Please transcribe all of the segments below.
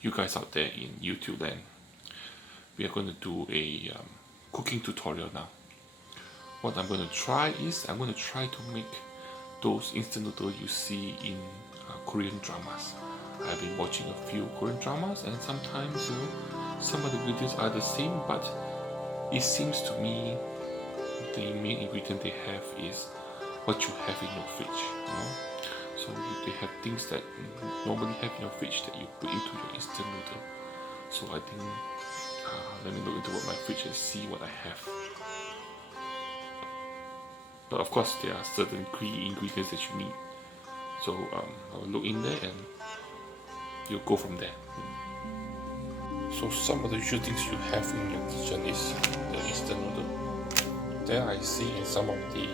you guys out there in YouTube land. We are going to do a cooking tutorial now. What I'm going to try is I'm going to try to make those instant noodles you see in Korean dramas. I've been watching a few Korean dramas, and sometimes some of the ingredients are the same, but it seems to me the main ingredient they have is what you have in your fridge. So they have things that you normally have in your fridge that you put into your instant noodle. So I think let me look into what my fridge and see what I have. But of course there are certain key ingredients that you need. So I'll look in there and you'll go from there. So some of the usual things you have in your kitchen is the instant noodle. There I see in some of the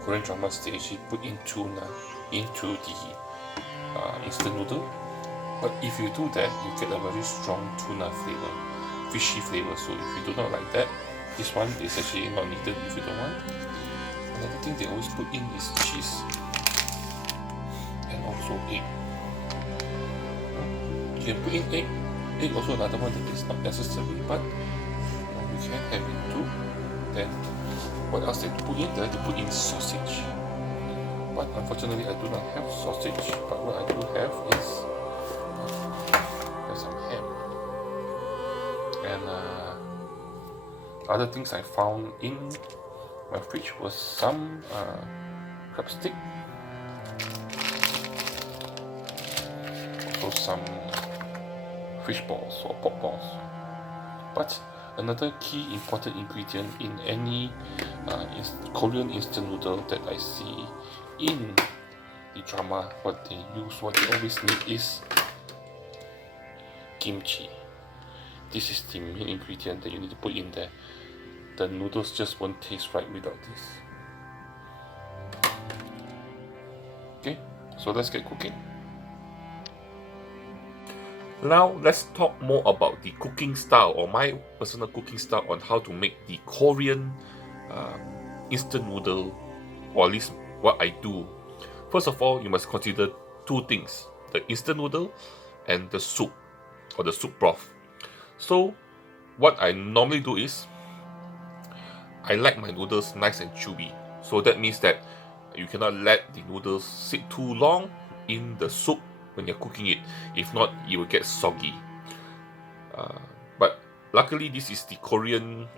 Korean dramas they actually put in tuna into the instant noodle. But if you do that, you get a very strong tuna flavor, fishy flavor. So if you do not like that, this one is actually not needed if you don't want. Another thing they always put in is cheese and also egg. You can put in egg. Egg also another one that is not necessary, but you can have it too. Then what else they put in? They like to put in sausage. But unfortunately I do not have sausage. But what I do have is some ham. And other things I found in my fridge was some crab stick. Also some fish balls or pork balls. But another key important ingredient in any Korean instant noodle that I see in the drama, what they always need is kimchi. This is the main ingredient that you need to put in there. The noodles just won't taste right without this. Okay, so let's get cooking. Now let's talk more about the cooking style, or my personal cooking style, on how to make the Korean instant noodle, or at least what I do. First of all, you must consider two things: the instant noodle and the soup, or the soup broth. So what I normally do is I like my noodles nice and chewy. So that means that you cannot let the noodles sit too long in the soup when you're cooking it. If not, it will get soggy. But luckily this is the Korean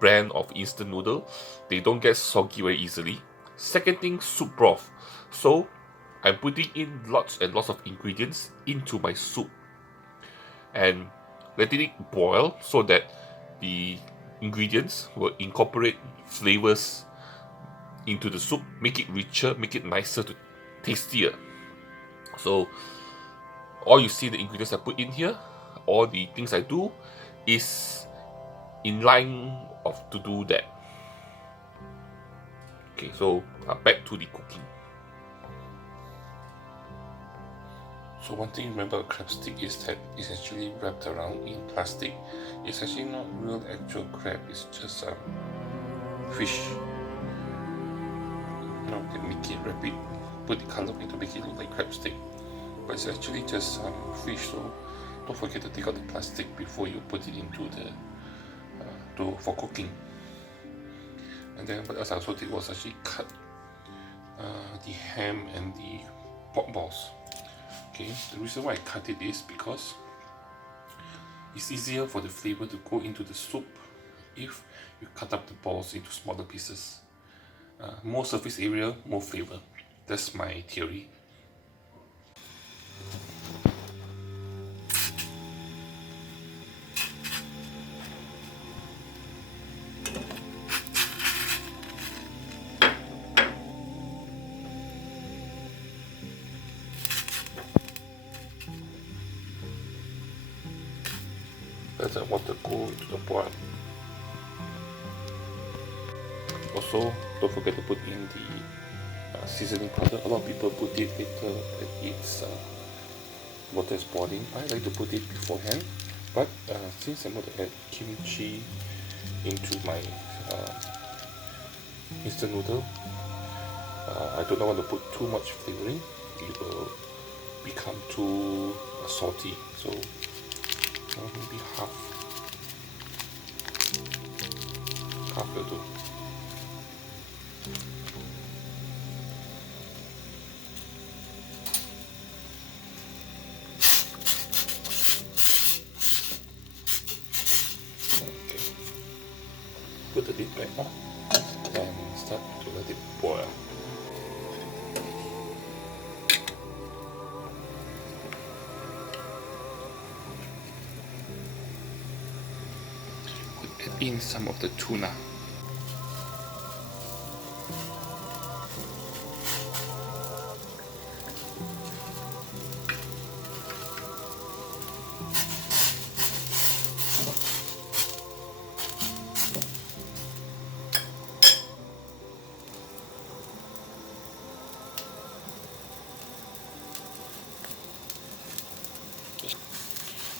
brand of instant noodle. They don't get soggy very easily. Second thing, soup broth. So I'm putting in lots and lots of ingredients into my soup and letting it boil so that the ingredients will incorporate flavors into the soup, make it richer, make it nicer, tastier. So all you see the ingredients I put in here, all the things I do is in line to do that. Okay, so back to the cooking. So one thing remember about crab stick is that it's actually wrapped around in plastic. It's actually not real actual crab, it's just fish. They make it, wrap it, put the color to make it look like crab stick. But it's actually just fish, so don't forget to take out the plastic before you put it into the for cooking. And then what else I also did was actually cut the ham and the pork balls. Okay, the reason why I cut it is because it's easier for the flavor to go into the soup if you cut up the balls into smaller pieces. More surface area, more flavor. That's my theory. Let the water go into the boil. Also, don't forget to put in the seasoning powder. A lot of people put it later that it's water is boiling. I like to put it beforehand, but since I'm going to add kimchi into my instant noodle, I do not want to put too much flavoring. It will become too salty. So or maybe half. Half will do. Okay. Put the lid back on and start to let it boil. Add in some of the tuna.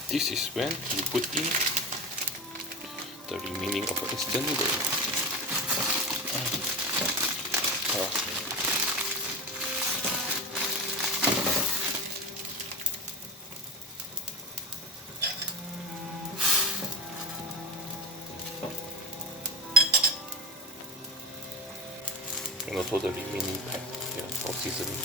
This is when you put in the remaining of the instant noodle. And also the remaining pack of seasoning.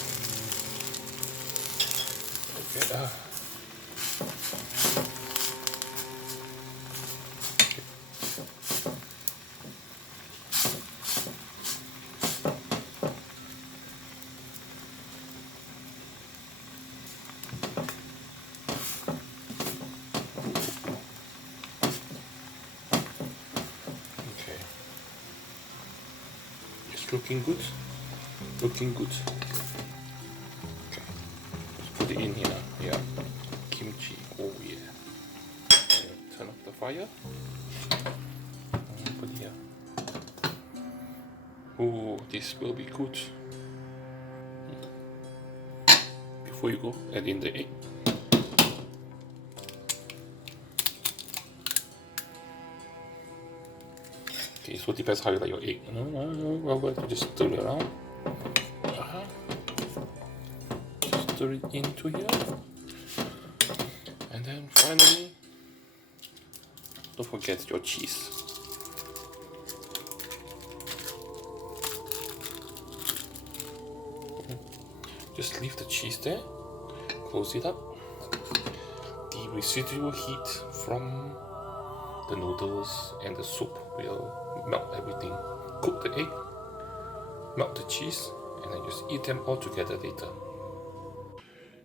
Okay. Looking good. Looking good. Okay. Let's put it in here. Yeah. Kimchi. Oh yeah. Turn off the fire. Put it here. Oh, this will be good. Before you go, add in the egg. Okay, so it depends how you like your egg. Just stir it around. Just stir it into here. And then finally, don't forget your cheese. Just leave the cheese there. Close it up. The residual heat from the noodles and the soup will melt everything. Cook the egg, melt the cheese, and then just eat them all together later.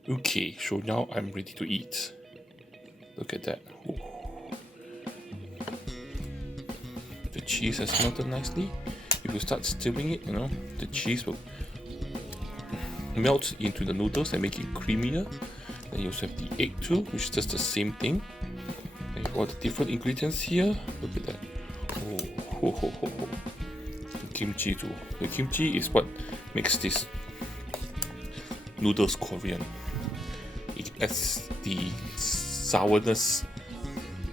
Okay, so now I'm ready to eat. Look at that. Ooh. The cheese has melted nicely. If you start stirring it, the cheese will melt into the noodles and make it creamier. Then you also have the egg too, which does the same thing. And you've got the different ingredients here. Look at that. Oh. The kimchi too. The kimchi is what makes this noodles Korean. It adds the sourness,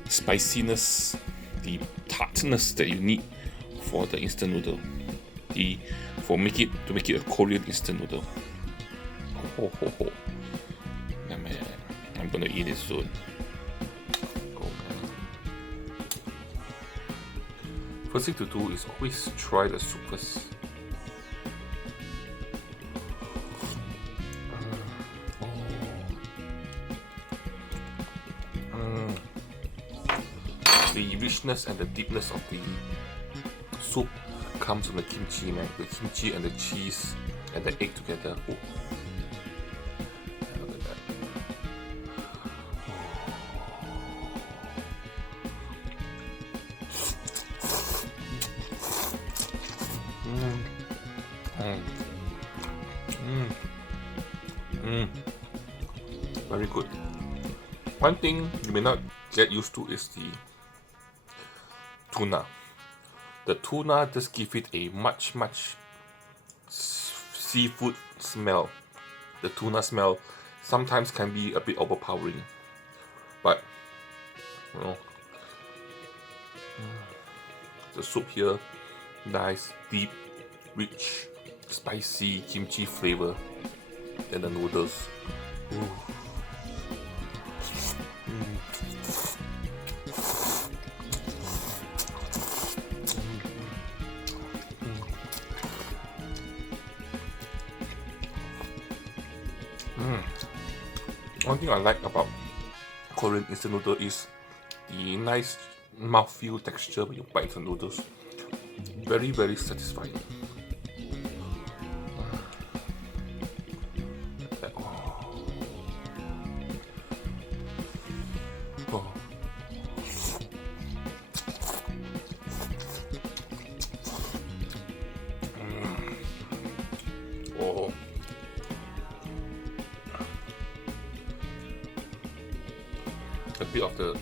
spiciness, the tartness that you need for the instant noodle. To make it a Korean instant noodle. Yeah, man, I'm gonna eat it soon. First thing to do is always try the soup first. The richness and the deepness of the soup comes from the kimchi, man. The kimchi and the cheese and the egg together. Ooh. Look at that. Very good. One thing you may not get used to is the tuna. The tuna just give it a much seafood smell. The tuna smell sometimes can be a bit overpowering, but the soup here, nice, deep, rich, spicy kimchi flavor. Then the noodles. Ooh. one thing I like about Korean instant noodle is the nice mouthfeel texture when you bite into noodles. Very, very satisfying. Oh. Oh. A bit of the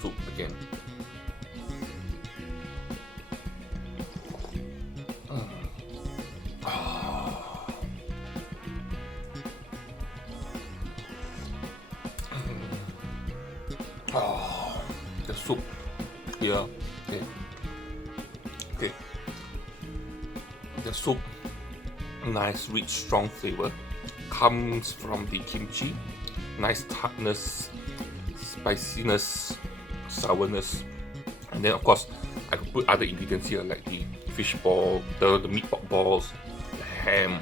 soup again. Oh, the soup here. Okay. Okay. The soup, nice, rich, strong flavor, comes from the kimchi. Nice tartness, spiciness, sourness, and then of course I could put other ingredients here like the fish ball, the meat balls, the ham,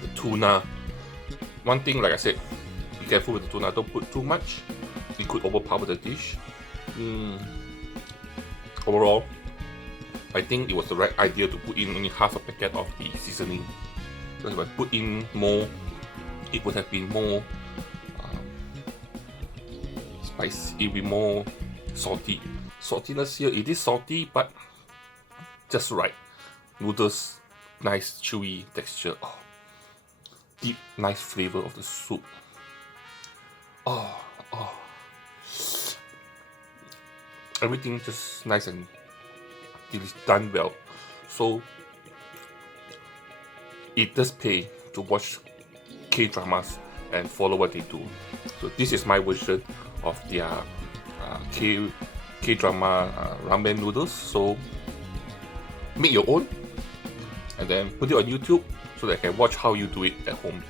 the tuna. One thing, like I said, be careful with the tuna. Don't put too much; it could overpower the dish. Overall, I think it was the right idea to put in only half a packet of the seasoning, because if I put in more, it would have been more spicy. It will be more salty. Saltiness here, it is salty, but just right. Noodles, nice chewy texture. Oh, deep, nice flavor of the soup. Oh. Everything just nice and done well. So it does pay to watch K-dramas and follow what they do. So this is my version of their K-drama ramen noodles. So make your own and then put it on YouTube so that I can watch how you do it at home.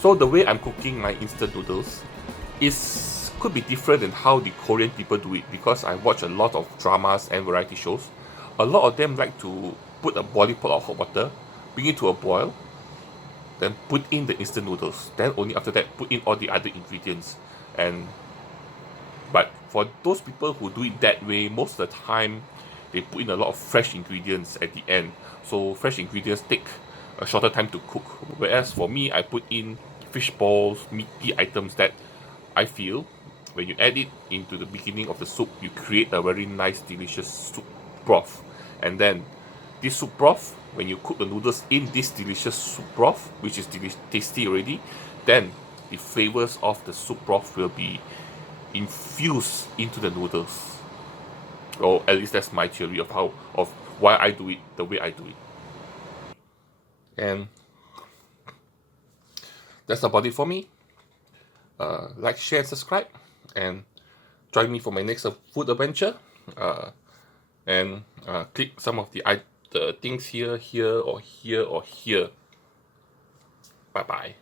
So the way I'm cooking my instant noodles could be different than how the Korean people do it, because I watch a lot of dramas and variety shows. A lot of them like to put a boiling pot of hot water, bring it to a boil, then put in the instant noodles. Then only after that put in all the other ingredients. But for those people who do it that way, most of the time they put in a lot of fresh ingredients at the end. So fresh ingredients take a shorter time to cook. Whereas for me, I put in fish balls, meaty items that I feel when you add it into the beginning of the soup, you create a very nice, delicious soup broth. And then this soup broth, when you cook the noodles in this delicious soup broth, which is tasty already, then the flavors of the soup broth will be infused into the noodles. Or at least that's my theory of why I do it the way I do it. And that's about it for me. Like, share, and subscribe, and join me for my next food adventure. And click some of the things here, or here, or here. Bye bye.